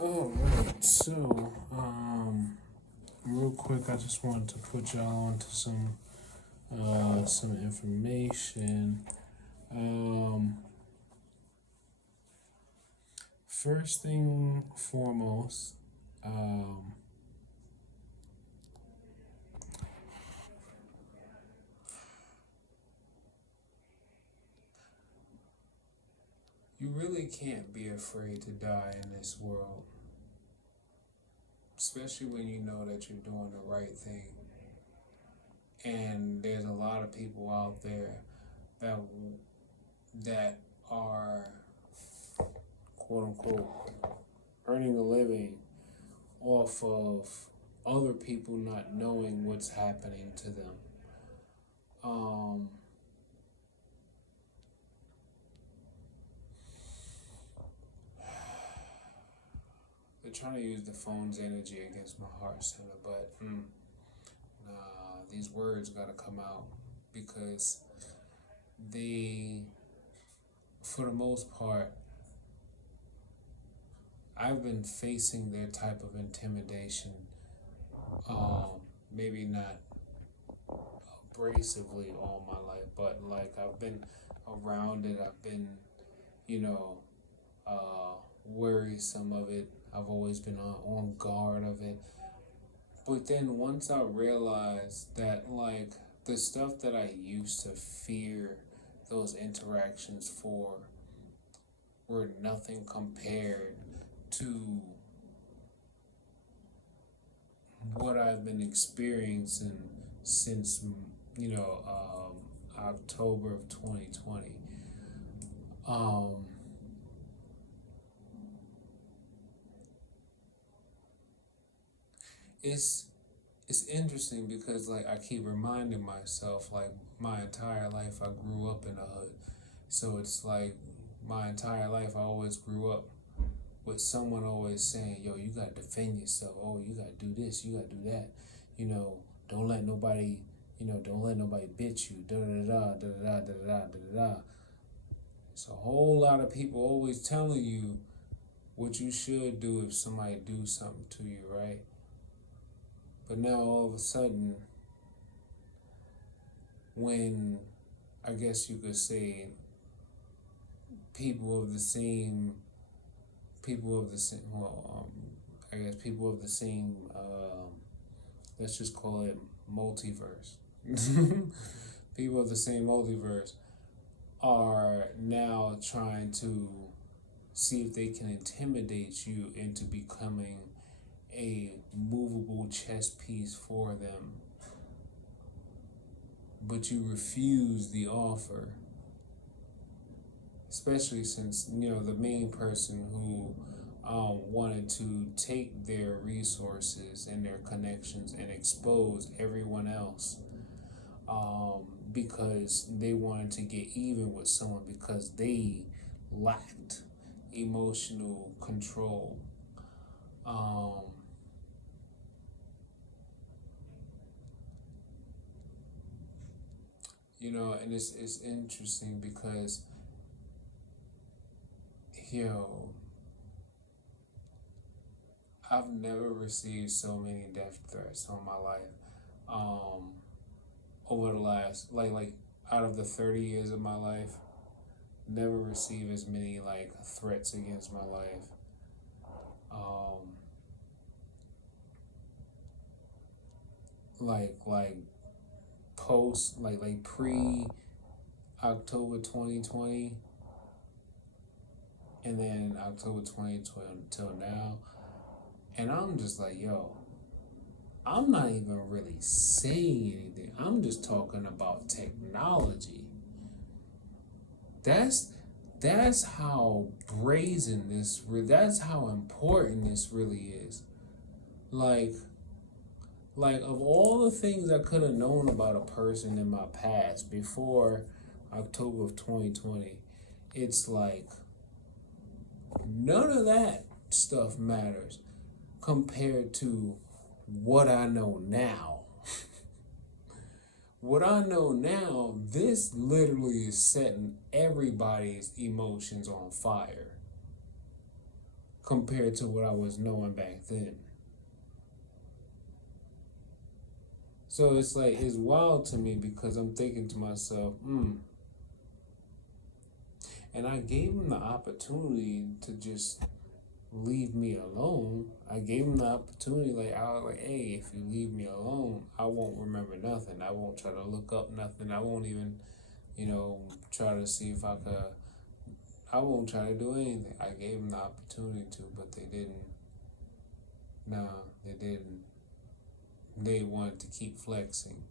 All right, so real quick, I just wanted to put y'all on to some information. Um, First thing foremost, um, you really can't be afraid to die in this world, especially when you know that you're doing the right thing. And there's a lot of people out there that that are quote unquote earning a living off of other people not knowing what's happening to them. Um, they're trying to use the phone's energy against my heart center, but nah, these words gotta come out because they, for the most part, I've been facing their type of intimidation. Maybe not abrasively all my life, but like I've been around it. I've been, you know, worrisome of it. I've always been on guard of it. But then once I realized that, like, the stuff that I used to fear those interactions for were nothing compared to what I've been experiencing since, October of 2020. Um, it's it's interesting because like I keep reminding myself like my entire life I grew up in the hood. So it's like my entire life I always grew up with someone always saying, yo, you gotta defend yourself. Oh, you gotta do this, you gotta do that. You know, don't let nobody don't let nobody bitch you. Da da da da da da da da da da. It's a whole lot of people always telling you what you should do if somebody do something to you, right? But now all of a sudden, when I guess you could say people of the same, I guess people of the same, let's just call it multiverse. People of the same multiverse are now trying to see if they can intimidate you into becoming a movable chess piece for them, but you refuse the offer, especially since the main person who wanted to take their resources and their connections and expose everyone else because they wanted to get even with someone because they lacked emotional control. Um, and it's interesting because yo, I've never received so many death threats on my life. Um, Over the last like out of the 30 years of my life, never received as many like threats against my life. Um, like post like pre October 2020 and then October 2020 till now, and I'm just like yo, I'm not even really saying anything. I'm just talking about technology. That's that's how brazen this. That's how important this really is. Like, like of all the things I could have known about a person in my past before October of 2020, it's like none of that stuff matters compared to what I know now. What I know now, this literally is setting everybody's emotions on fire. compared to what I was knowing back then. So it's like, it's wild to me because I'm thinking to myself, and I gave him the opportunity to just leave me alone. I gave him the opportunity, like, I was like, hey, if you leave me alone, I won't remember nothing. I won't try to look up nothing. I won't even, try to see if I won't try to do anything. I gave him the opportunity to, but they didn't. No, they didn't. They wanted to keep flexing.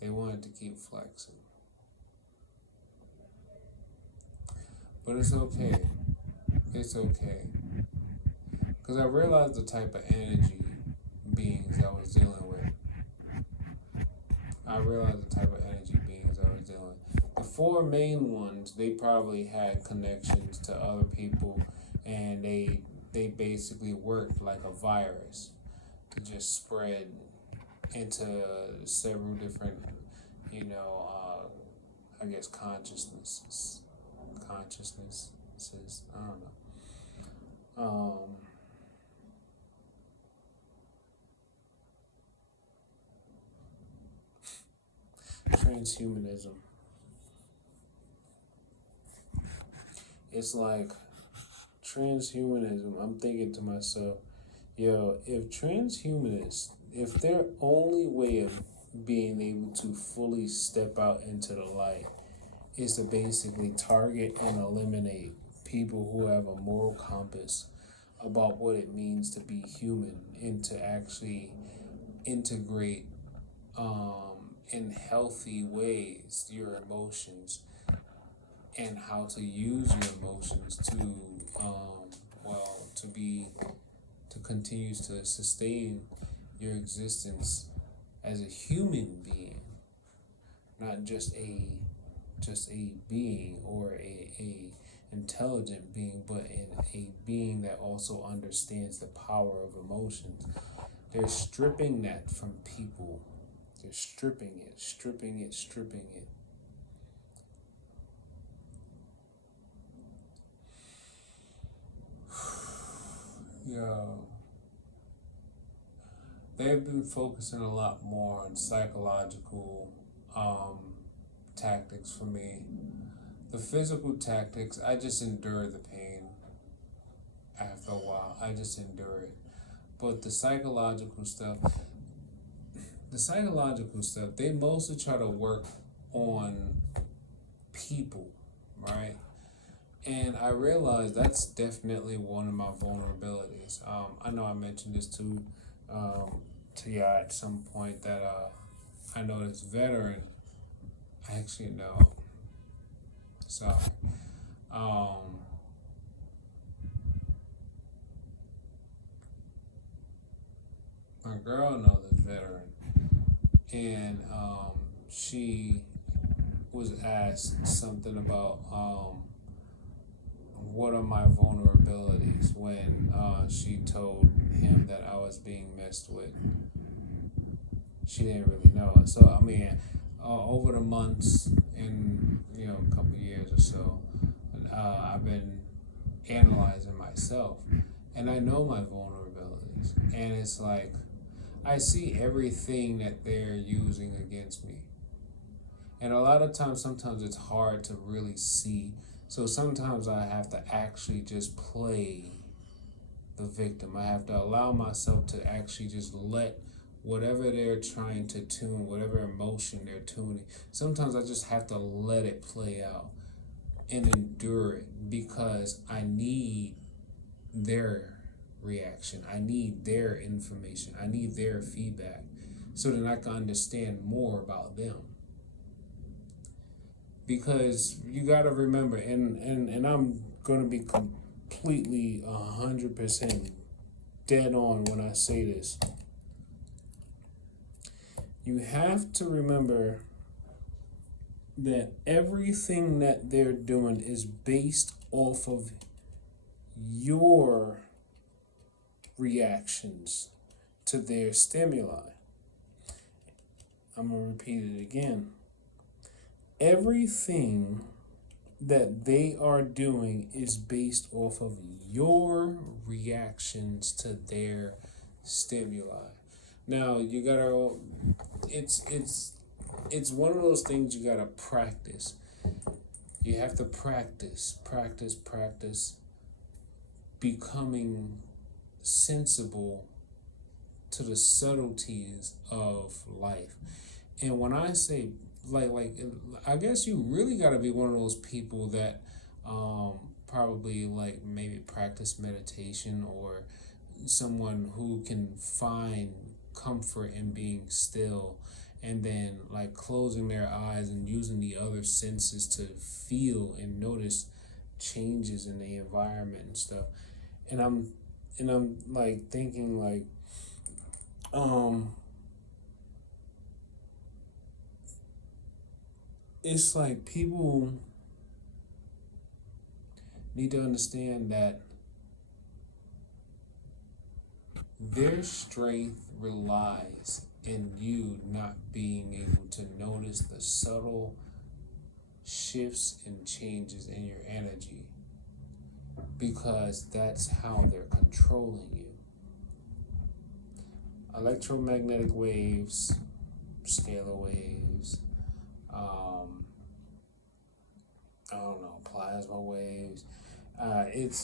They wanted to keep flexing. But it's okay. It's okay. Because I realized the type of energy beings I was dealing with. I realized the type of energy beings I was dealing with. The four main ones, they probably had connections to other people, and they basically worked like a virus to just spread into several different, I guess consciousnesses. I don't know. Transhumanism. It's like transhumanism. I'm thinking to myself, yo, if their only way of being able to fully step out into the light is to basically target and eliminate people who have a moral compass about what it means to be human and to actually integrate in healthy ways your emotions and how to use your emotions to to continue to sustain your existence as a human being, not just a being or a intelligent being, but a being that also understands the power of emotions. They're stripping that from people. They're stripping it. Yeah. They've been focusing a lot more on psychological tactics for me. The physical tactics, I just endure the pain after a while. I just endure it. But the psychological stuff, they mostly try to work on people, right? And I realize that's definitely one of my vulnerabilities. I know I mentioned this to you at some point that I know this veteran. Actually, no. Sorry. Um, my girl knows this veteran, and she was asked something about what are my vulnerabilities when she told him that I was being messed with. She didn't really know it. So I mean, over the months and a couple years or so, I've been analyzing myself, and I know my vulnerabilities, and it's like I see everything that they're using against me. And a lot of times, sometimes it's hard to really see. So sometimes I have to actually just play the victim. I have to allow myself to actually just let whatever they're trying to tune, whatever emotion they're tuning, sometimes I just have to let it play out and endure it because I need their reaction. I need their information. I need their feedback so that I can understand more about them. Because you got to remember, and I'm going to be completely 100% dead on when I say this. You have to remember that everything that they're doing is based off of your reactions to their stimuli. I'm going to repeat it again. Everything that they are doing is based off of your reactions to their stimuli. Now you gotta, it's it's it's one of those things you gotta practice. You have to practice becoming sensible to the subtleties of life. And when I say like I guess you really got to be one of those people that probably like maybe practice meditation, or someone who can find comfort in being still, and then like closing their eyes and using the other senses to feel and notice changes in the environment and stuff. And I'm like thinking like um it's like people need to understand that their strength relies in you not being able to notice the subtle shifts and changes in your energy, because that's how they're controlling you. Electromagnetic waves, scalar waves, um, I don't know, plasma waves. It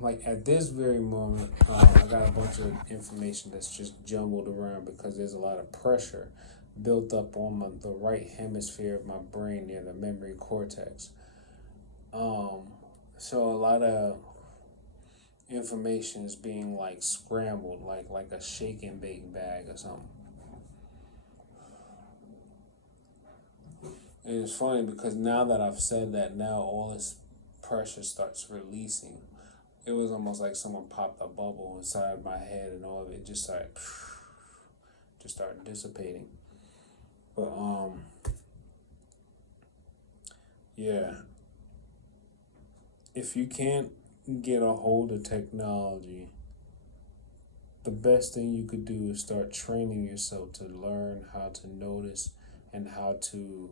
like at this very moment, I got a bunch of information that's just jumbled around because there's a lot of pressure built up on the right hemisphere of my brain near the memory cortex. Um, so a lot of information is being like scrambled, like a shake and bake bag or something. And it's funny because now that I've said that, now all this pressure starts releasing. It was almost like someone popped a bubble inside my head, and all of it just started dissipating. But yeah, if you can't get a hold of technology, the best thing you could do is start training yourself to learn how to notice and how to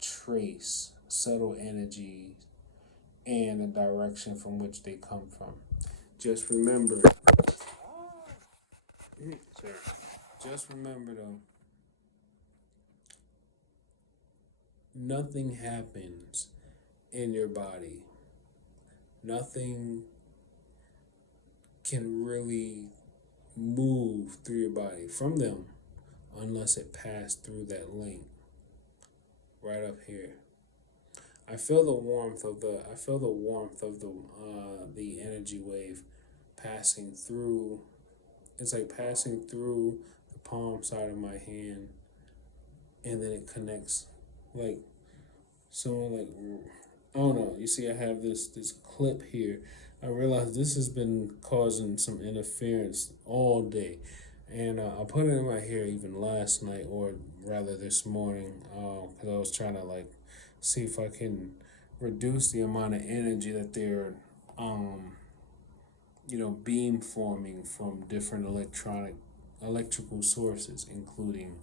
trace subtle energies and the direction from which they come from. Just remember, sorry, just remember though, nothing happens in your body. Nothing can really move through your body from them unless it passed through that link right up here. I feel the warmth of the energy wave passing through. It's like passing through the palm side of my hand, and then it connects like so like I don't know. You see, I have this clip here. I realize this has been causing some interference all day, and I put it in my hair even last night, or rather this morning, because I was trying to like see if I can reduce the amount of energy that they're um, beam forming from different electrical sources, including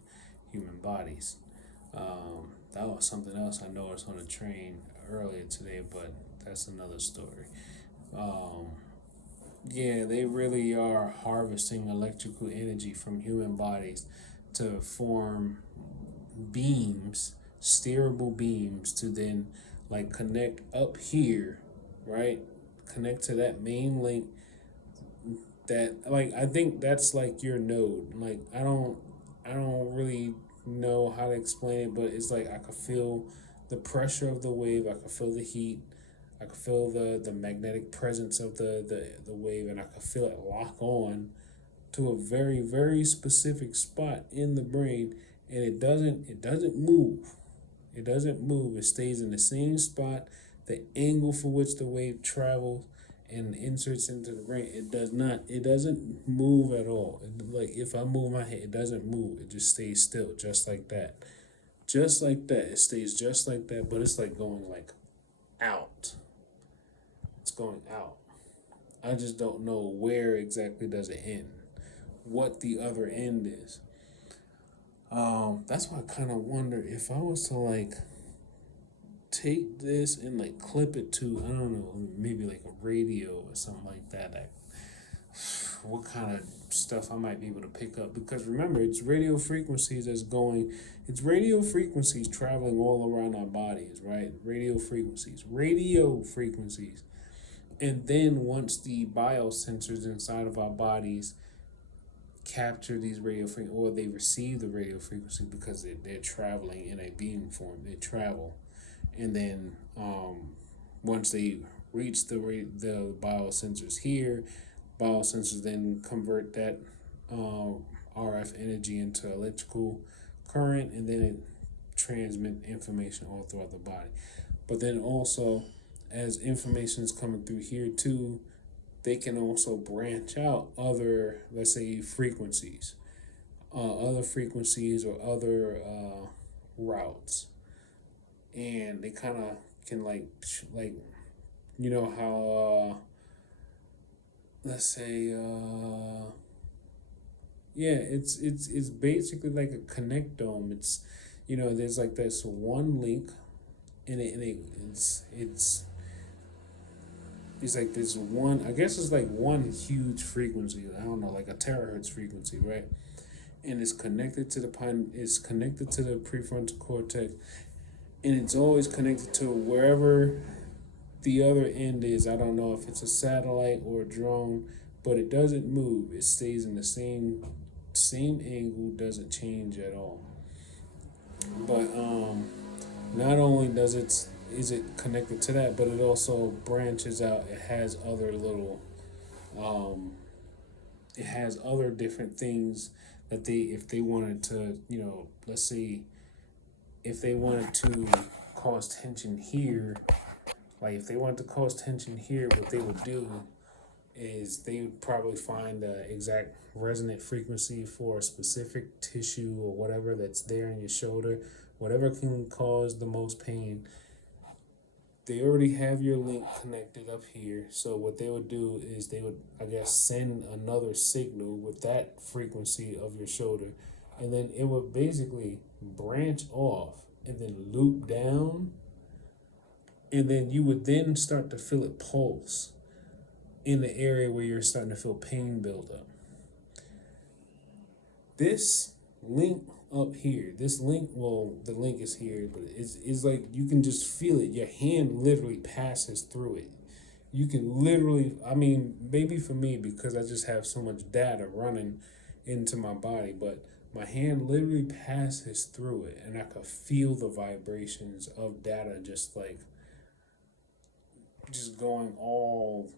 human bodies. That was something else I noticed on the train earlier today, but that's another story. Um, yeah, they really are harvesting electrical energy from human bodies to form beams, steerable beams, to then like connect up here, right? Connect to that main link. That like I think that's like your node. Like I don't really know how to explain it, but it's like I could feel the pressure of the wave. I could feel the heat. I could feel the magnetic presence of the wave, and I could feel it lock on to a very very specific spot in the brain, and it doesn't move. It doesn't move. It stays in the same spot. The angle for which the wave travels and inserts into the brain, it does not. It doesn't move at all. Like if I move my head, it doesn't move. It just stays still, just like that. Just like that. It stays just like that, but it's like going like out. It's going out. I just don't know where exactly does it end. What the other end is. That's why I kind of wonder if I was to like take this and like clip it to, I don't know, maybe like a radio or something like that. What kind of stuff I might be able to pick up, because remember, it's radio frequencies traveling all around our bodies, right? Radio frequencies. And then once the biosensors inside of our bodies capture these radio frequencies, or they receive the radio frequency, because they're traveling in a beam form, they travel. And then once they reach the biosensors here, biosensors then convert that RF energy into electrical current, and then it transmit information all throughout the body. But then also, as information is coming through here too, they can also branch out other, let's say, frequencies, or other routes, and they kind of can like you know how let's say yeah, it's basically like a connectome. It's, there's like this one link, and it's like this one, I guess it's like one huge frequency, I don't know, like a terahertz frequency, right? And it's connected to the prefrontal cortex, and it's always connected to wherever the other end is. I don't know if it's a satellite or a drone, but it doesn't move. It stays in the same angle, doesn't change at all. But not only is it connected to that, but it also branches out. Um, it has other different things that if they wanted to, let's say, if they wanted to cause tension here, like if they wanted to cause tension here, what they would do is they would probably find the exact resonant frequency for a specific tissue or whatever that's there in your shoulder, whatever can cause the most pain. They already have your link connected up here. So what they would do is they would, I guess, send another signal with that frequency of your shoulder, and then it would basically branch off and then loop down, and then you would then start to feel it pulse in the area where you're starting to feel pain build up. This link up here, the link is here, but it's like you can just feel it. Your hand literally passes through it. You can literally, I mean, maybe for me, because I just have so much data running into my body, but my hand literally passes through it, and I could feel the vibrations of data just going all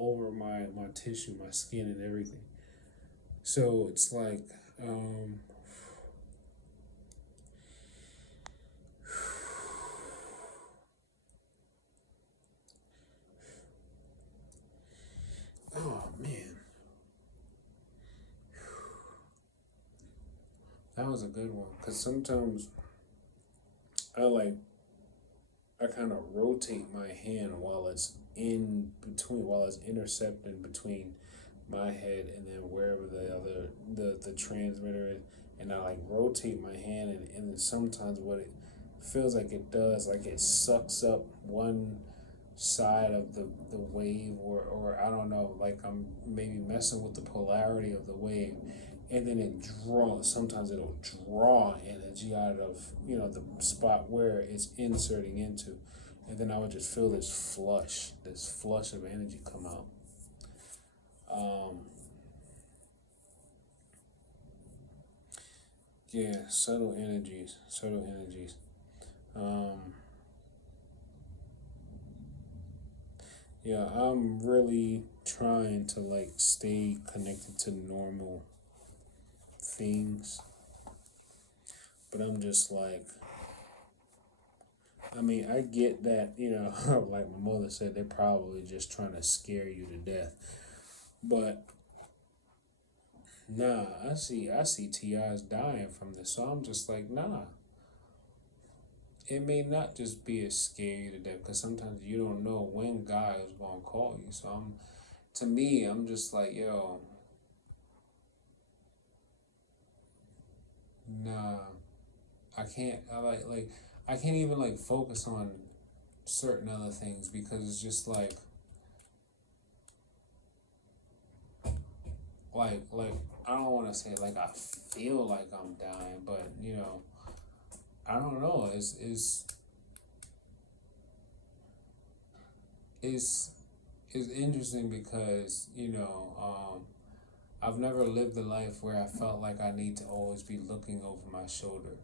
over my tissue, my skin, and everything. So it's like, oh man, that was a good one. Because sometimes I kind of rotate my hand while it's intercepting between my head and then wherever the transmitter is, and I like rotate my hand, and then sometimes what it feels like it does, like it sucks up one side of the wave, or I don't know, like I'm maybe messing with the polarity of the wave, and then sometimes it'll draw energy out of, the spot where it's inserting into, and then I would just feel this flush of energy come out. Yeah, subtle energies. Um, yeah, I'm really trying to like stay connected to normal things, but I'm just like, I mean, I get that, like my mother said, they're probably just trying to scare you to death. But nah, I see TIs dying from this, so I'm just like, nah. It may not just be a scare you to death, because sometimes you don't know when God is gonna call you. So to me, I'm just like, yo, nah, I can't. I like I can't even like focus on certain other things because it's just like I don't want to say like I feel like I'm dying, but I don't know. It's it's interesting because I've never lived a life where I felt like I need to always be looking over my shoulder.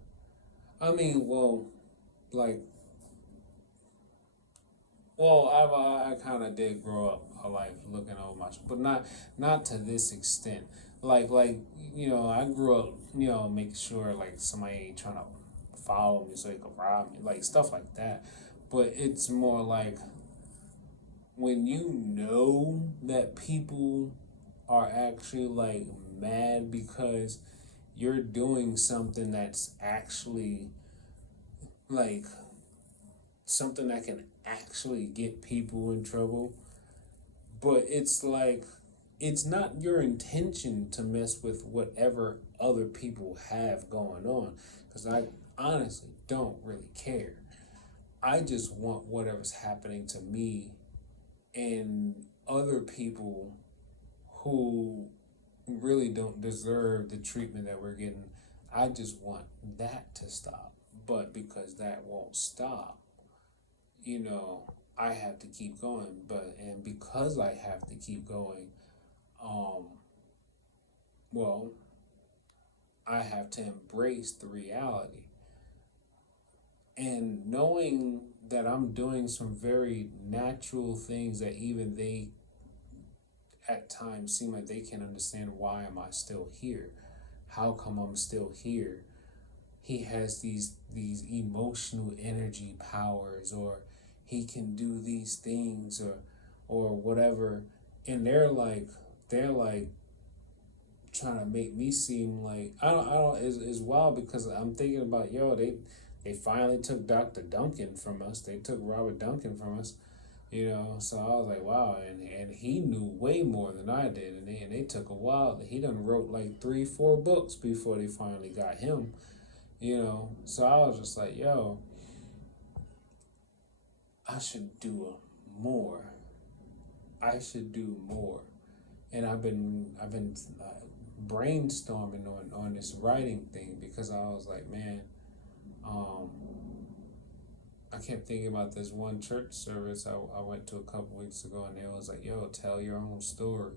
I mean, like, I kind of did grow up a life looking over my shoulder, but not to this extent. Like I grew up, making sure like somebody ain't trying to follow me so they could rob me, like stuff like that. But it's more like when you know that people are actually like mad because you're doing something that's actually like something that can actually get people in trouble, but it's like it's not your intention to mess with whatever other people have going on, because I honestly don't really care. I just want whatever's happening to me and other people who really don't deserve the treatment that we're getting. I just want that to stop. But because that won't stop, you know, I have to keep going. And because I have to keep going, um, well, I have to embrace the reality. And knowing that I'm doing some very natural things that even they at times seem like they can't understand, why am I still here? How come I'm still here? He has these emotional energy powers, or he can do these things, or whatever, and they're like trying to make me seem like I don't is wild, because I'm thinking about, they finally took Dr. Duncan from us. They took Robert Duncan from us. So I was like, wow, and he knew way more than I did, and they took a while. He done wrote like 3 4 books before they finally got him. So I was just like, yo, I should do more. I should do more. And I've been brainstorming on this writing thing, because I was like, man, um, I kept thinking about this one church service I went to a couple weeks ago, and they was like, yo, tell your own story.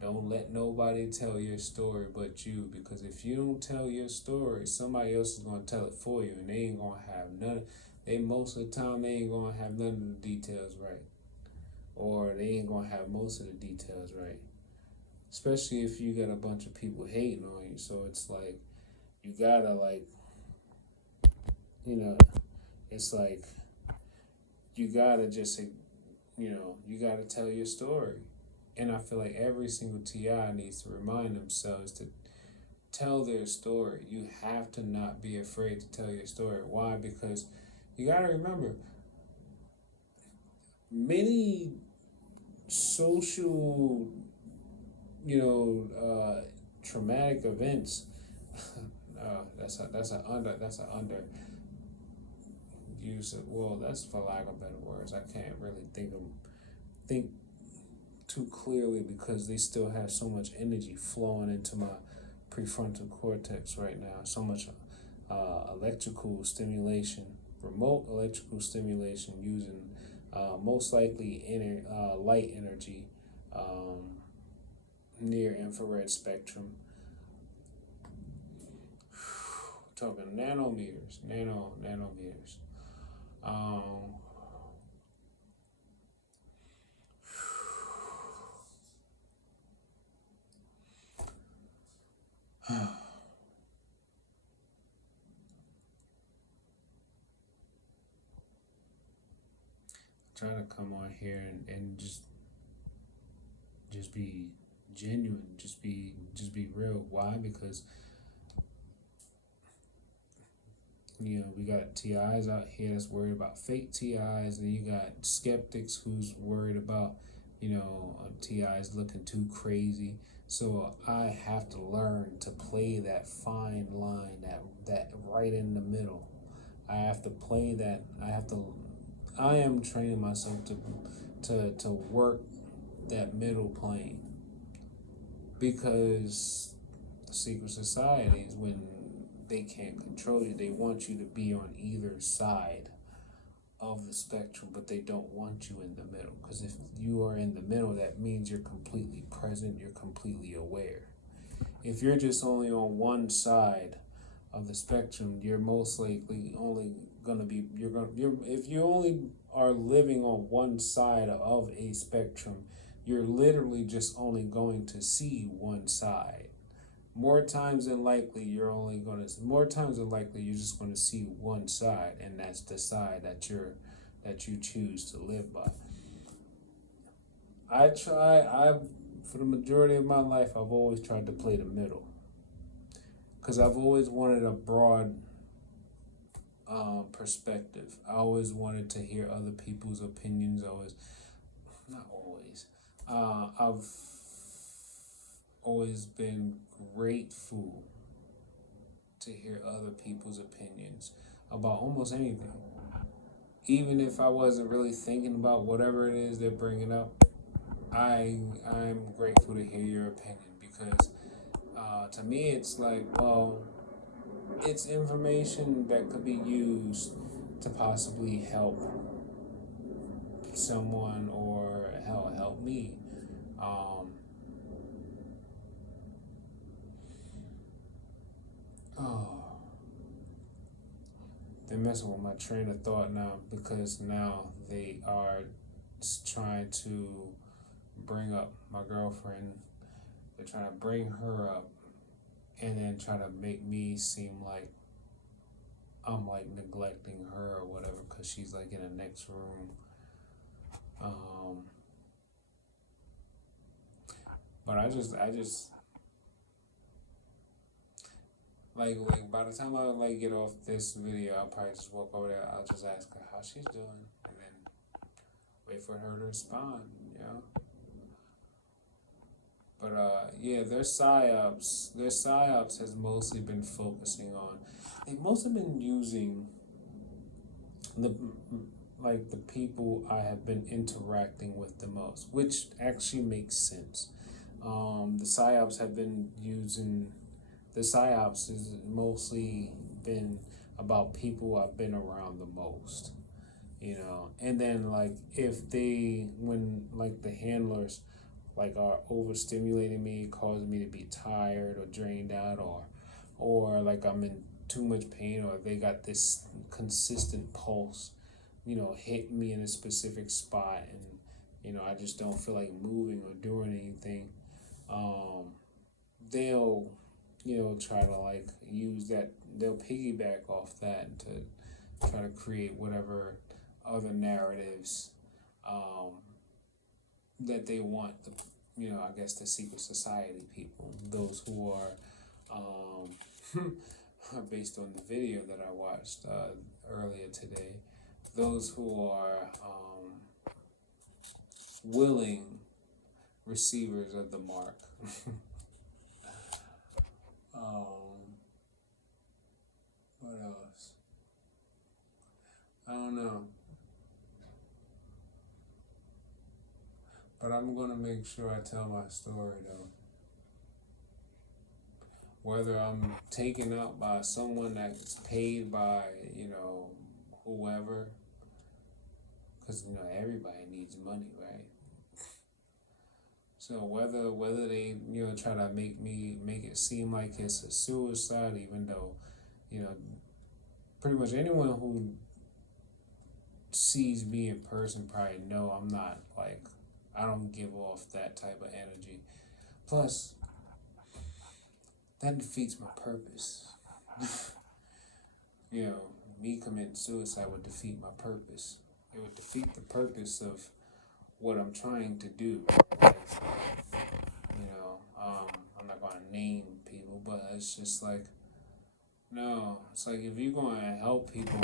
Don't let nobody tell your story but you, because if you don't tell your story, somebody else is gonna tell it for you, and they ain't gonna have none. They most of the time they ain't gonna have none of the details right, or they ain't gonna have most of the details right. Especially if you got a bunch of people hating on you, so it's like you gotta you know, it's like you gotta just you gotta tell your story. And I feel like every single TI needs to remind themselves to tell their story. You have to not be afraid to tell your story. Why? Because you got to remember, many social, traumatic events. That's a under use it. Well, that's for lack of better words. I can't really think too clearly, because they still have so much energy flowing into my prefrontal cortex right now. So much electrical stimulation, remote electrical stimulation, using most likely light energy, um, near infrared spectrum. Talking nanometers, nanometers. Um, Trying to come on here and just be genuine, just be real. Why? Because we got TIs out here that's worried about fake TIs, and you got skeptics who's worried about TIs looking too crazy. So I have to learn to play that fine line, that right in the middle, I have to play that. I am training myself to work that middle plane, because secret societies, when they can't control you, they want you to be on either side of the spectrum, but they don't want you in the middle. Because if you are in the middle, that means you're completely present, you're completely aware. If you're just only on one side of the spectrum, you're most likely only gonna be you're if you only are living on one side of a spectrum, you're literally just only going to see one side. More times than likely you're just gonna see one side, and that's the side that you choose to live by. I for the majority of my life I've always tried to play the middle, because I've always wanted a broad perspective. I always wanted to hear other people's opinions. Not always. I've always been grateful to hear other people's opinions about almost anything. Even if I wasn't really thinking about whatever it is they're bringing up, I'm grateful to hear your opinion, because to me it's like, well, it's information that could be used to possibly help someone, or help me. Um, oh, they're messing with my train of thought now, because now they are trying to bring up my girlfriend. They're trying to bring her up, and then try to make me seem like I'm like neglecting her or whatever, because she's like in the next room. Um, but I just like by the time I like get off this video, I'll probably just walk over there. I'll just ask her how she's doing, and then wait for her to respond. You know. But yeah, their psyops has mostly been focusing on. They mostly been using the the people I have been interacting with the most, which actually makes sense. The psyops have been using the psyops has mostly been about people I've been around the most, you know. And then like if they when like the handlers like are overstimulating me, causing me to be tired or drained out, or like I'm in too much pain, or they got this consistent pulse, you know, hitting me in a specific spot, and you know I just don't feel like moving or doing anything. Um, they'll try to like use that. They'll piggyback off that to try to create whatever other narratives um, that they want the I guess the secret society people, those who are based on the video that I watched earlier today, those who are willing receivers of the mark. um, what else? I don't know, but I'm gonna make sure I tell my story though. Whether I'm taken out by someone that's paid by, whoever, because everybody needs money, right? So whether they try to make it seem like it's a suicide, even though you know pretty much anyone who sees me in person probably know I'm not like, I don't give off that type of energy. Plus, that defeats my purpose. You know, me committing suicide would defeat my purpose. It would defeat the purpose of what I'm trying to do. Like, I'm not gonna name people, but it's just like, no, it's like if you're gonna help people,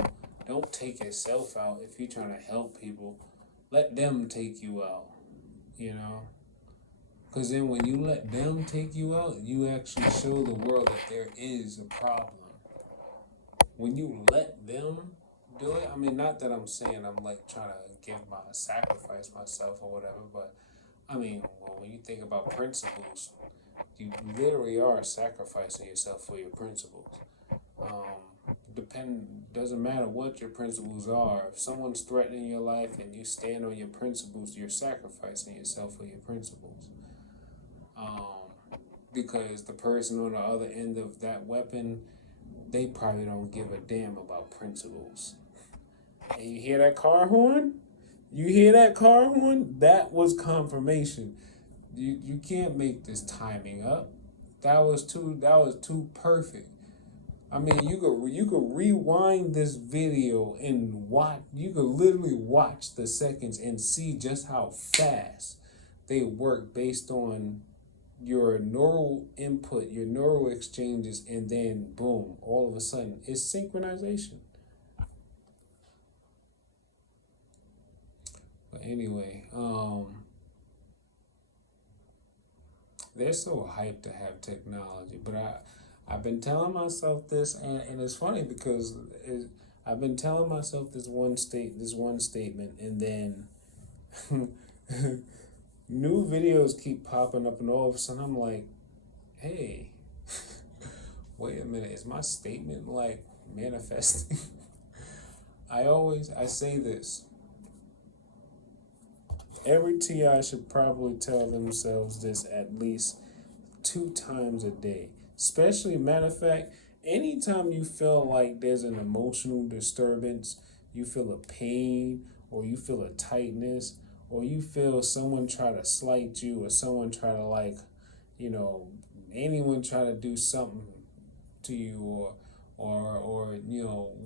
don't take yourself out. If you're trying to help people, let them take you out, you know? Because then when you let them take you out, you actually show the world that there is a problem when you let them do it, I mean, not that I'm saying I'm like trying to sacrifice myself or whatever, but I mean, well, when you think about principles, you literally are sacrificing yourself for your principles. Doesn't matter what your principles are. If someone's threatening your life and you stand on your principles, you're sacrificing yourself for your principles. Because the person on the other end of that weapon, they probably don't give a damn about principles. And you hear that car horn? You hear that car horn? That was confirmation. You can't make this timing up. That was too perfect. I mean, you could rewind this video and watch. You could literally watch the seconds and see just how fast they work based on your neural input, your neural exchanges, and then boom, all of a sudden, it's synchronization. But anyway, they're so hyped to have technology, but I've been telling myself this, and it's funny because I've been telling myself this one statement, and then new videos keep popping up, and all of a sudden I'm like, hey, wait a minute, is my statement like manifesting? I say this. Every TI should probably tell themselves this at least 2 times a day. Especially, matter of fact, anytime you feel like there's an emotional disturbance, you feel a pain, or you feel a tightness, or you feel someone try to slight you, or someone try to like, you know, anyone try to do something to you, or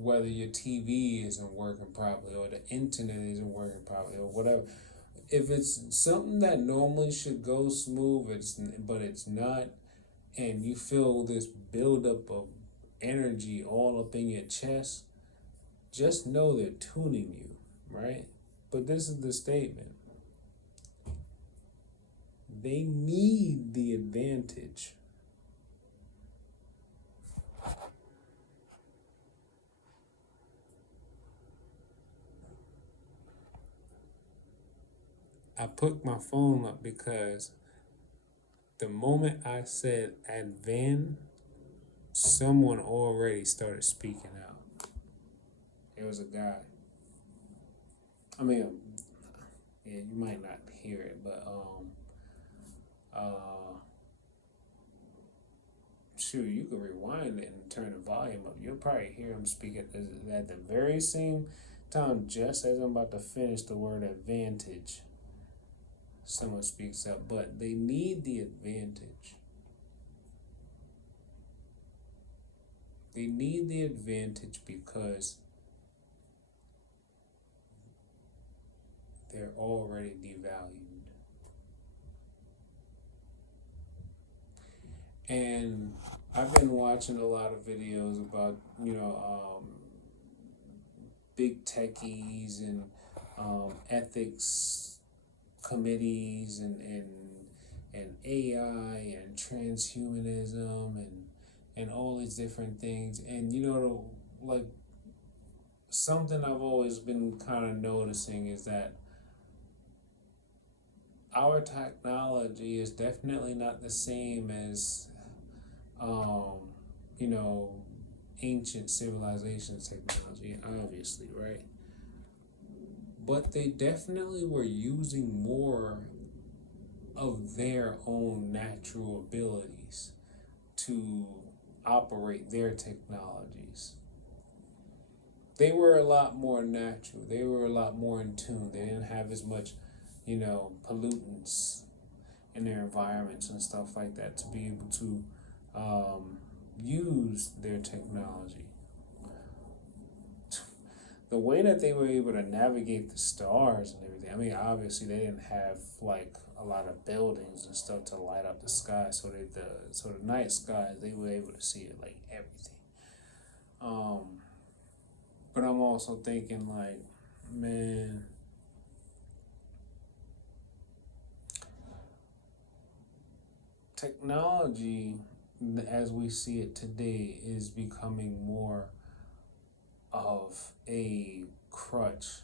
whether your TV isn't working properly, or the internet isn't working properly, or whatever. If it's something that normally should go smooth, but it's not, and you feel this buildup of energy all up in your chest, just know they're tuning you, right? But this is the statement. They need the advantage. I put my phone up because the moment I said advan, someone already started speaking out. It was a guy. I mean, yeah, you might not hear it, but uh, shoot, you could rewind it and turn the volume up. You'll probably hear him speak at the very same time, just as I'm about to finish the word advantage. Someone speaks up, but they need the advantage. They need the advantage because they're already devalued. And I've been watching a lot of videos about, big techies and ethics committees and AI and transhumanism and all these different things. And, like something I've always been kind of noticing is that our technology is definitely not the same as um, you know, ancient civilizations technology, obviously, right? But they definitely were using more of their own natural abilities to operate their technologies. They were a lot more natural. They were a lot more in tune. They didn't have as much, pollutants in their environments and stuff like that to be able to use their technology. The way that they were able to navigate the stars and everything. I mean, obviously they didn't have like a lot of buildings and stuff to light up the sky, so the night sky they were able to see it like everything. But I'm also thinking like, man, technology as we see it today is becoming more of a crutch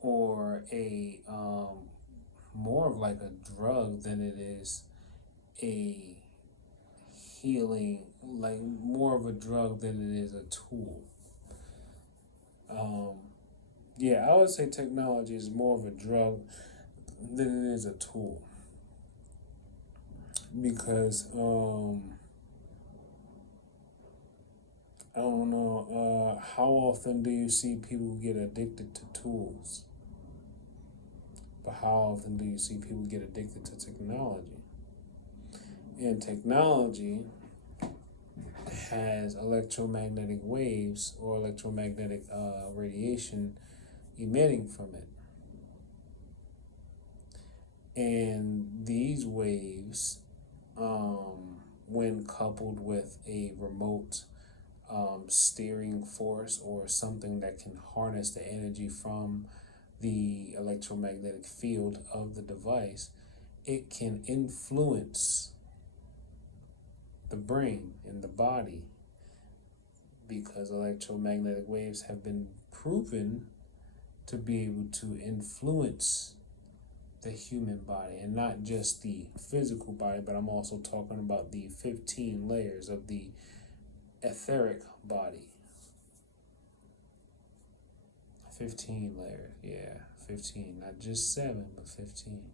or a more of like a drug than it is a healing, like more of a drug than it is a tool. Um, yeah, I would say technology is more of a drug than it is a tool because I don't know how often do you see people get addicted to tools, but how often do you see people get addicted to technology? And technology has electromagnetic waves or electromagnetic radiation emitting from it. And these waves, when coupled with a remote steering force or something that can harness the energy from the electromagnetic field of the device, it can influence the brain and the body because electromagnetic waves have been proven to be able to influence the human body and not just the physical body, but I'm also talking about the 15 layers of the etheric body. 15 layers, yeah, 15, not just 7, but 15.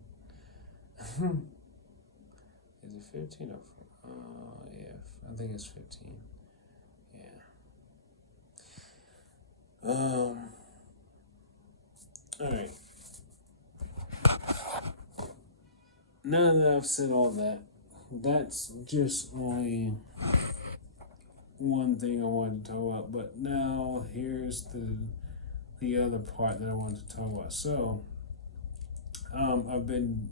Is it 15 or yeah, I think it's 15. Yeah. All right. Now that I've said all that, that's just only one thing I wanted to talk about. But now here's the other part that I wanted to talk about. So, I've been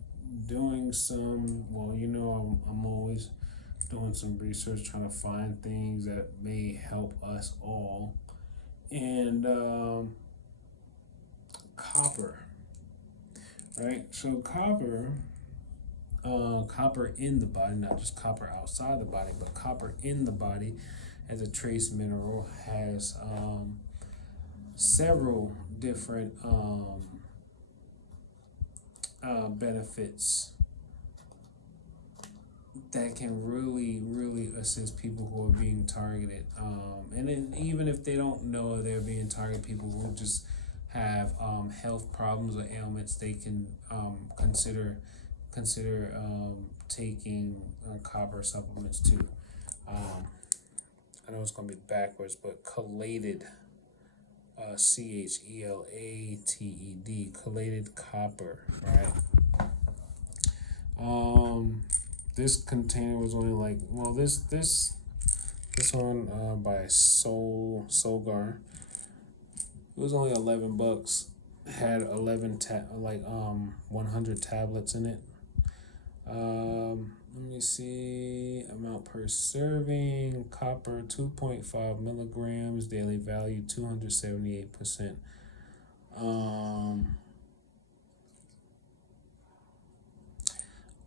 doing some. Well, I'm always doing some research, trying to find things that may help us all. And copper, right? So copper in the body, not just copper outside the body, but copper in the body as a trace mineral has several different benefits that can really assist people who are being targeted. And then even if they don't know they're being targeted, people who just have health problems or ailments, they can consider taking copper supplements too. I know it's going to be backwards, but chelated, chelated copper, right? This container was only like, well, this one by Solgar. It was only $11. Had 100 tablets in it. Let me see. Amount per serving. Copper 2.5 milligrams. Daily value 278%.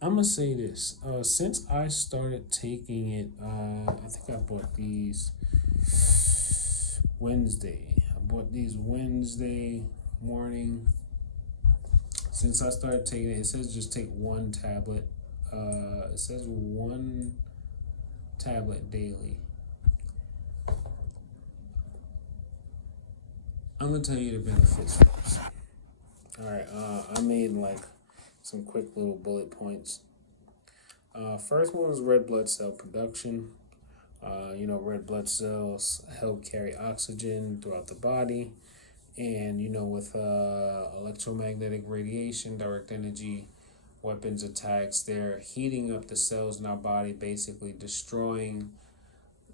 I'm gonna say this. Since I started taking it, I think I bought these Wednesday. I bought these Wednesday morning. Since I started taking it, it says just take one tablet. It says one tablet daily. I'm gonna tell you the benefits first. All right. I made like some quick little bullet points. First one was red blood cell production. Red blood cells help carry oxygen throughout the body. And, with electromagnetic radiation, direct energy, weapons attacks, they're heating up the cells in our body, basically destroying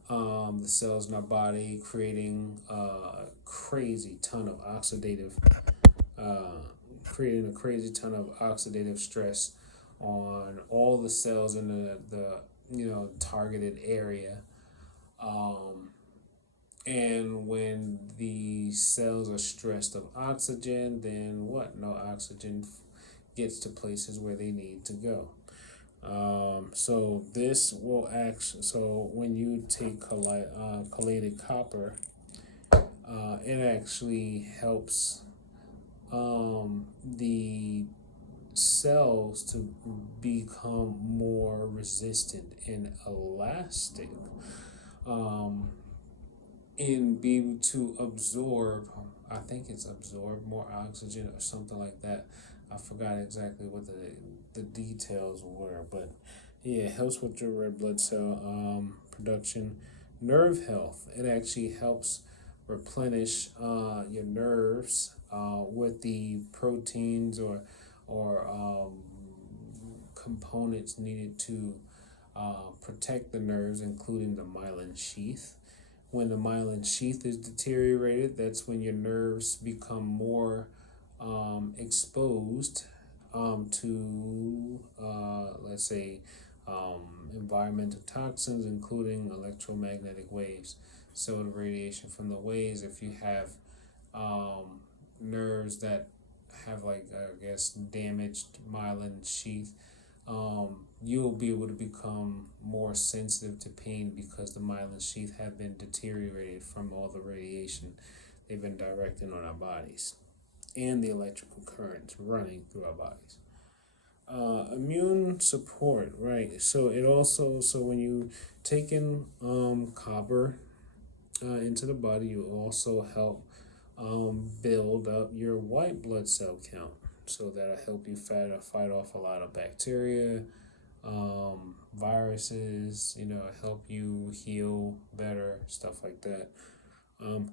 the cells in our body, creating a crazy ton of stress on all the cells in the targeted area. And when the cells are stressed of oxygen, then what? No oxygen gets to places where they need to go. So this will So when you take chelated copper, It actually helps the cells to become more resistant and elastic, um, and be able to absorb, I think it's absorb more oxygen or something like that. I forgot exactly what the details were, but yeah, it helps with your red blood cell production. Nerve health, it actually helps replenish your nerves with the proteins or components needed to protect the nerves, including the myelin sheath. When the myelin sheath is deteriorated, that's when your nerves become more exposed to, let's say, environmental toxins, including electromagnetic waves. So, the radiation from the waves, if you have um, nerves that have, like, I guess, damaged myelin sheath, you'll be able to become more sensitive to pain because the myelin sheath have been deteriorated from all the radiation they've been directing on our bodies and the electrical currents running through our bodies. Immune support, right? So it also, so when you take in copper into the body, you also help build up your white blood cell count. So that'll help you fight off a lot of bacteria, viruses, help you heal better, stuff like that.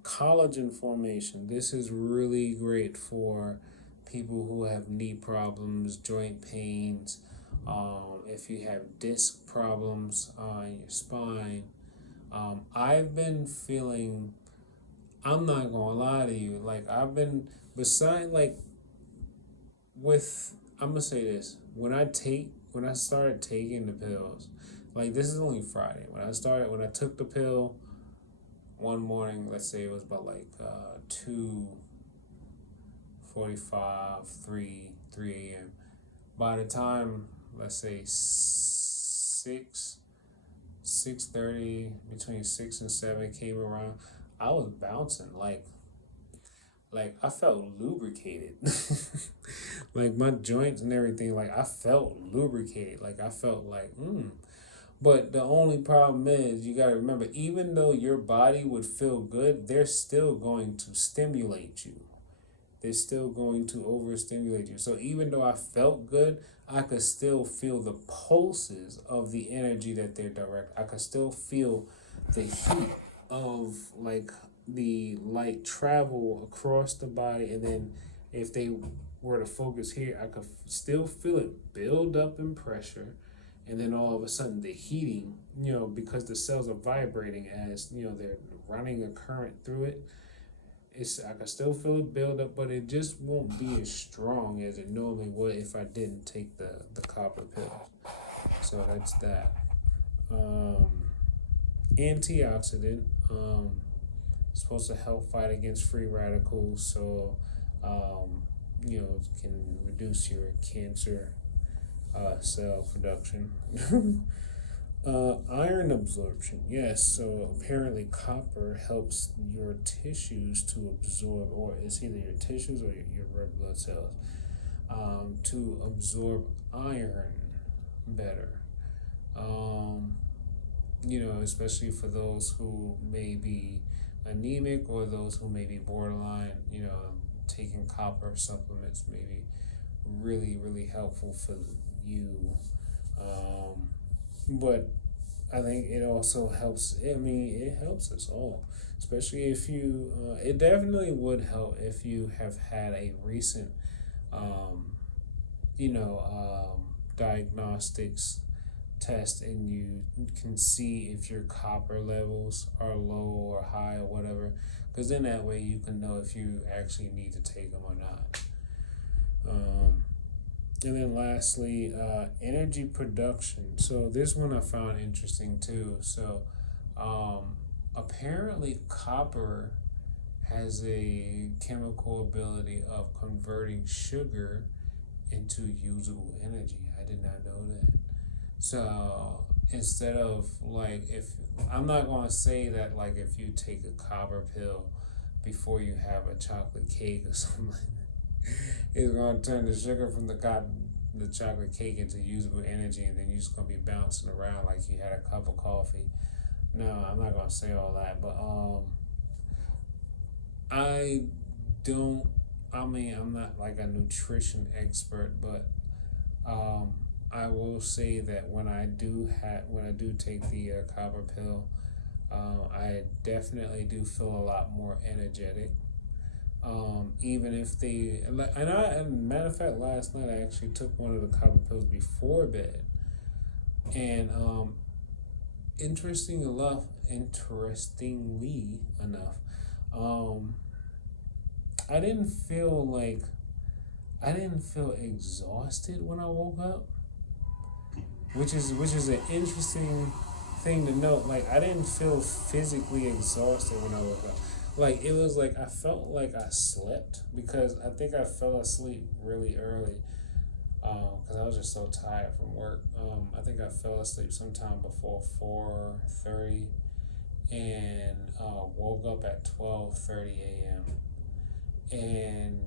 Collagen formation. This is really great for people who have knee problems, joint pains, if you have disc problems in your spine. I've been feeling, I'm not gonna lie to you, like I've been, beside, like, with, I'm gonna say this, when I started taking the pills, like, this is only Friday. When I took the pill one morning, let's say it was about like 2:45, 3 a.m. By the time, let's say 6:30, between 6 and 7 came around, I was bouncing like I felt lubricated. Like my joints and everything, like I felt lubricated. Like I felt like. But the only problem is, you got to remember, even though your body would feel good, they're still going to stimulate you. They're still going to overstimulate you. So even though I felt good, I could still feel the pulses of the energy that they're direct. I could still feel the heat of, like, the light travel across the body, and then if they were to focus here, I could still feel it build up in pressure, and then all of a sudden the heating, because the cells are vibrating as they're running a current through it. I can still feel it build up, but it just won't be as strong as it normally would if I didn't take the copper pills. So that's that. Um, Antioxidant, supposed to help fight against free radicals, so it can reduce your cancer cell production. Iron absorption, yes. So apparently, copper helps your tissues to absorb, or it's either your tissues or your red blood cells, to absorb iron better. Um, especially for those who may be anemic or those who may be borderline, taking copper supplements may be really, really helpful for you. But I think it also helps. I mean, it helps us all, especially if you. It definitely would help if you have had a recent, um, diagnostics test, and you can see if your copper levels are low or high or whatever, because then that way you can know if you actually need to take them or not. Um, and then lastly, energy production. So this one I found interesting too. So apparently copper has a chemical ability of converting sugar into usable energy. I did not know that. So instead of, like, if I'm not going to say that, like, if you take a copper pill, before you have a chocolate cake or something. It's gonna turn the sugar from the chocolate cake into usable energy, and then you're just gonna be bouncing around like you had a cup of coffee. No, I'm not gonna say all that, but I don't. I mean, I'm not like a nutrition expert, but um, I will say that when I do take the copper pill, I definitely do feel a lot more energetic. Even if they and matter of fact, last night I actually took one of the copper pills before bed, and interestingly enough, um, I didn't feel like I didn't feel exhausted when I woke up, which is an interesting thing to note. Like I didn't feel physically exhausted when I woke up. Like it was like I felt like I slept because I think I fell asleep really early because I was just so tired from work. I think I fell asleep sometime before 4:30 and woke up at 12:30 a.m. and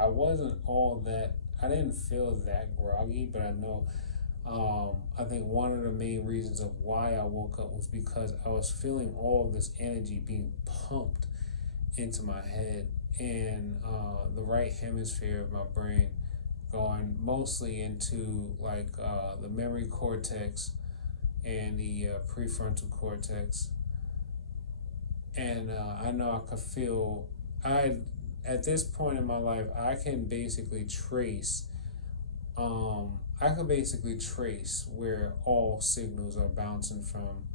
I wasn't all that. I didn't feel that groggy, but I know. I think one of the main reasons of why I woke up was because I was feeling all of this energy being pumped into my head and the right hemisphere of my brain going mostly into like the memory cortex and the prefrontal cortex. And I know I could feel, I at this point in my life, I could basically trace where all signals are bouncing from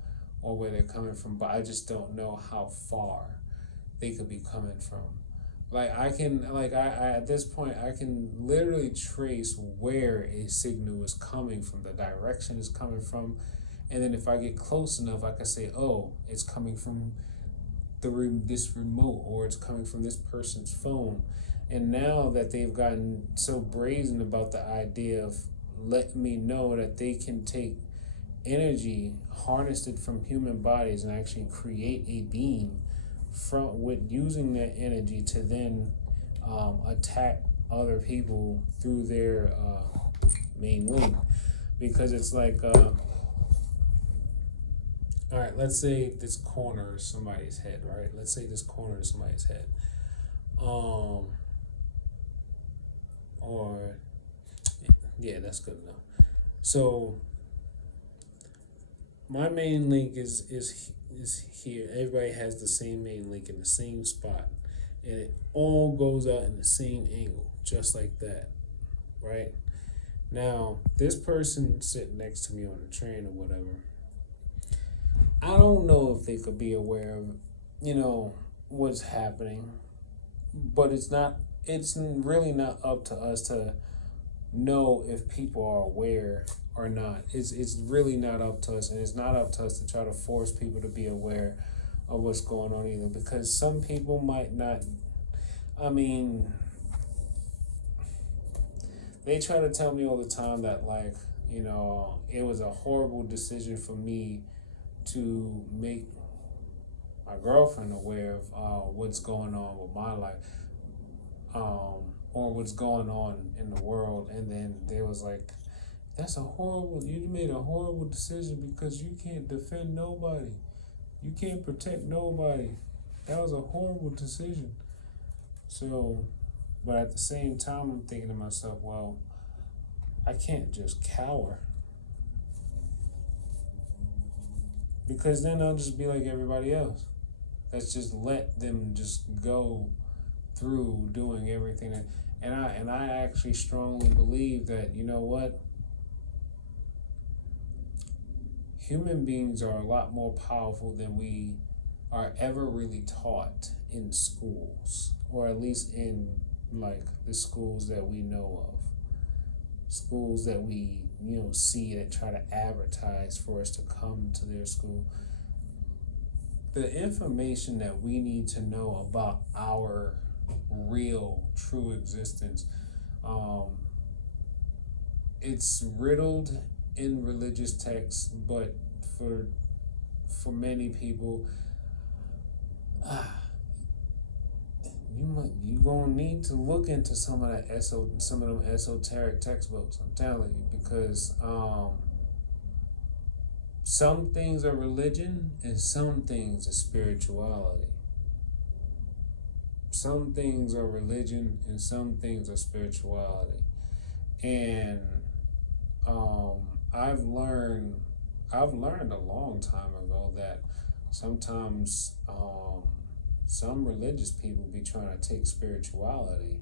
or where they're coming from, but I just don't know how far they could be coming from. Like I can, I at this point, I can literally trace where a signal is coming from, the direction it's coming from, and then if I get close enough, I can say, oh, it's coming from this remote, or it's coming from this person's phone. And now that they've gotten so brazen about the idea of letting me know that they can take energy harnessed it from human bodies and actually create a beam from with using that energy to then attack other people through their main link, because it's like all right, let's say this corners somebody's head, right? Let's say this corners somebody's head. Um, or yeah, that's good enough. So my main link is here. Everybody has the same main link in the same spot, and it all goes out in the same angle, just like that, right? Now, this person sitting next to me on the train or whatever, I don't know if they could be aware of, what's happening, but it's really not up to us to know if people are aware or not. It's really not up to us, and it's not up to us to try to force people to be aware of what's going on either, because some people might not. I mean, they try to tell me all the time that it was a horrible decision for me to make my girlfriend aware of what's going on with my life, or what's going on in the world, and then they was like, you made a horrible decision because you can't defend nobody. You can't protect nobody. That was a horrible decision. So, but at the same time, I'm thinking to myself, well, I can't just cower, because then I'll just be like everybody else. Let's just let them just go through doing everything. And I actually strongly believe that, you know what? Human beings are a lot more powerful than we are ever really taught in schools, or at least in like the schools that we know of, schools that we see that try to advertise for us to come to their school. The information that we need to know about our real true existence, um, it's riddled in religious texts, but for many people, You gonna need to look into some of them esoteric textbooks. I'm telling you, because some things are religion and some things are spirituality. Some things are religion and some things are spirituality. And um, I've learned I've learned a long time ago that sometimes some religious people be trying to take spirituality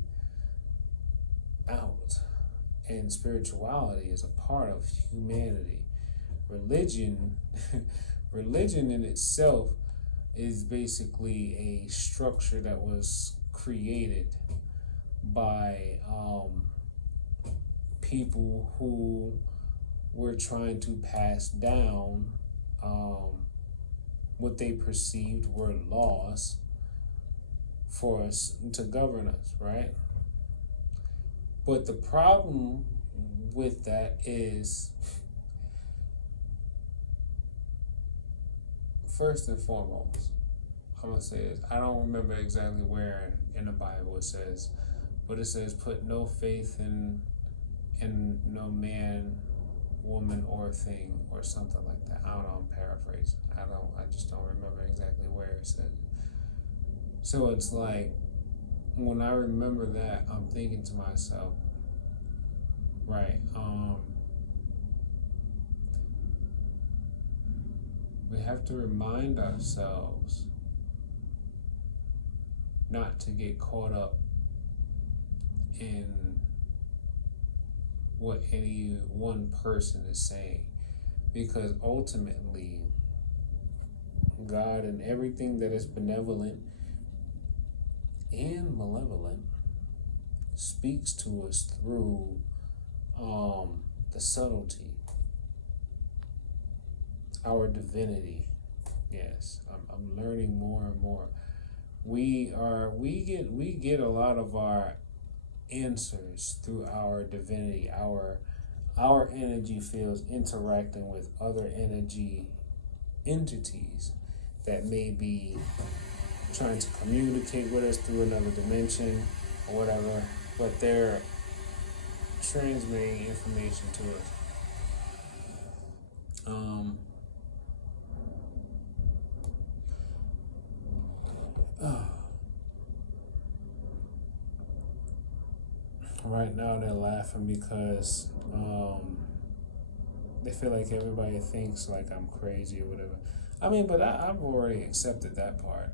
out, and spirituality is a part of humanity. Religion, religion in itself is basically a structure that was created by people who were trying to pass down what they perceived were laws for us to govern us, right? But the problem with that is, first and foremost, I'm gonna say this. I don't remember exactly where in the Bible it says, but it says, "Put no faith in no man, woman, or thing," or something like that. I don't know. I'm paraphrasing. I just don't remember exactly where it said. So it's like, when I remember that, I'm thinking to myself, right? We have to remind ourselves not to get caught up in what any one person is saying, because ultimately God and everything that is benevolent and malevolent speaks to us through the subtlety, our divinity. Yes, I'm learning more and more. We get a lot of our answers through our divinity, our energy fields interacting with other energy entities that may be trying to communicate with us through another dimension or whatever, but they're transmitting information to us. Right now they're laughing because they feel like everybody thinks like I'm crazy or whatever. I mean, but I've already accepted that part.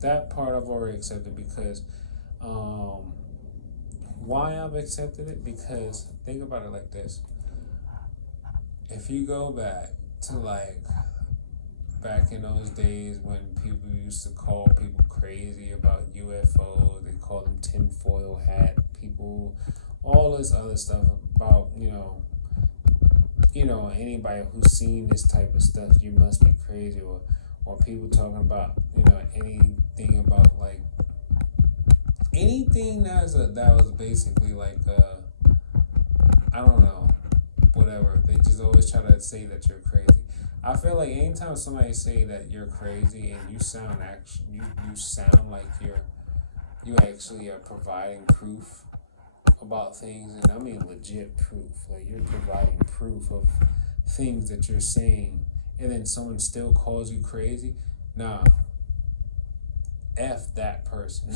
That part I've already accepted because why I've accepted it, because think about it like this. If you go back to like back in those days when people used to call people crazy about UFOs, they call them tinfoil hat people, all this other stuff about, anybody who's seen this type of stuff, you must be crazy, or people talking about, anything about like anything that was basically like I don't know, whatever. They just always try to say that you're crazy. I feel like anytime somebody say that you're crazy and you sound you sound like you actually are providing proof about things, and I mean legit proof. Like you're providing proof of things that you're saying, and then someone still calls you crazy. Nah, F that person.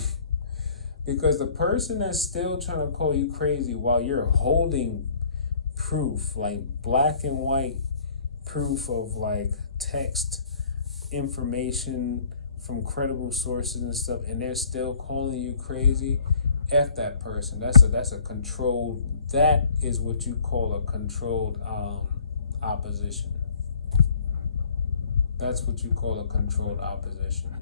Because the person that's still trying to call you crazy while you're holding proof, like black and white proof of like text information from credible sources and stuff, and they're still calling you crazy, F that person. That's a controlled. That is what you call a controlled opposition. That's what you call a controlled opposition.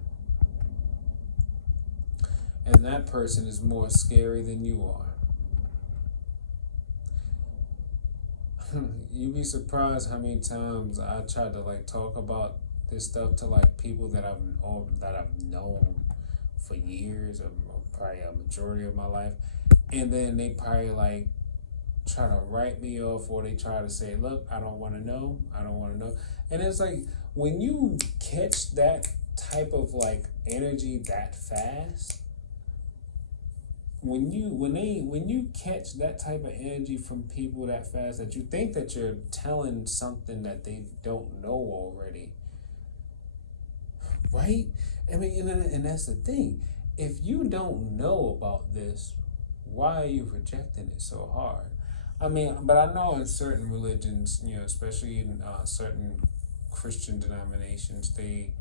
And that person is more scary than you are. You'd be surprised how many times I tried to like talk about this stuff to like people that I've known for years, or probably a majority of my life, and then they probably like try to write me off, or they try to say, "Look, I don't want to know. I don't want to know." And it's like when you catch that type of like energy that fast, when you catch that type of energy from people that fast, that you think that you're telling something that they don't know already, right? I mean, and that's the thing. If you don't know about this, why are you rejecting it so hard? I mean, but I know in certain religions, especially in certain Christian denominations, they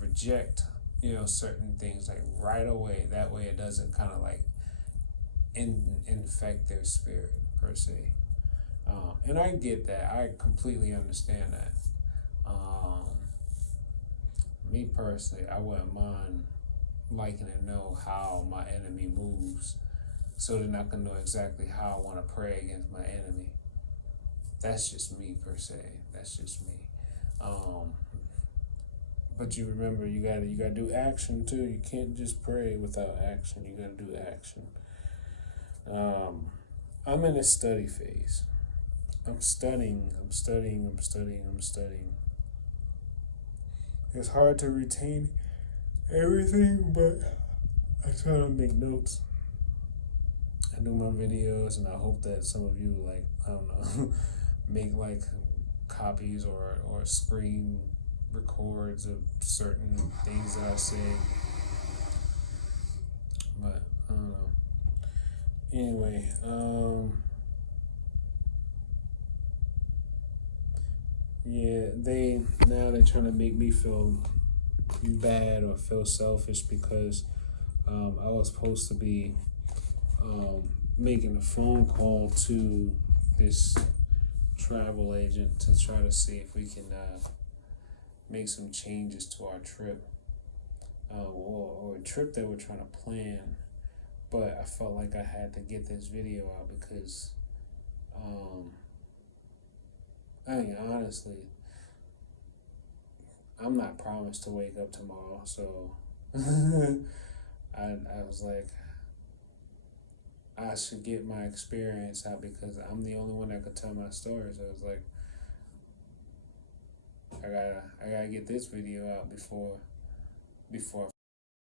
reject, certain things like right away. That way, it doesn't kind of like infect their spirit per se. And I get that. I completely understand that. Um, Me personally, I wouldn't mind liking to know how my enemy moves, so then I can know exactly how I want to pray against my enemy. That's just me per se. That's just me. Um, but you remember, you gotta do action too. You can't just pray without action. You gotta do action. Um, I'm in a study phase. I'm studying. I'm studying. I'm studying. I'm studying. It's hard to retain everything, but I try to make notes. I do my videos, and I hope that some of you, like, I don't know, make like copies or screen records of certain things that I say. But I don't know. Anyway, yeah, they're trying to make me feel bad or feel selfish because I was supposed to be making a phone call to this travel agent to try to see if we can make some changes to our trip, or a trip that we're trying to plan. But I felt like I had to get this video out because, um, I mean, honestly, I'm not promised to wake up tomorrow, so I was like, I should get my experience out because I'm the only one that could tell my story. So I was like, I gotta get this video out before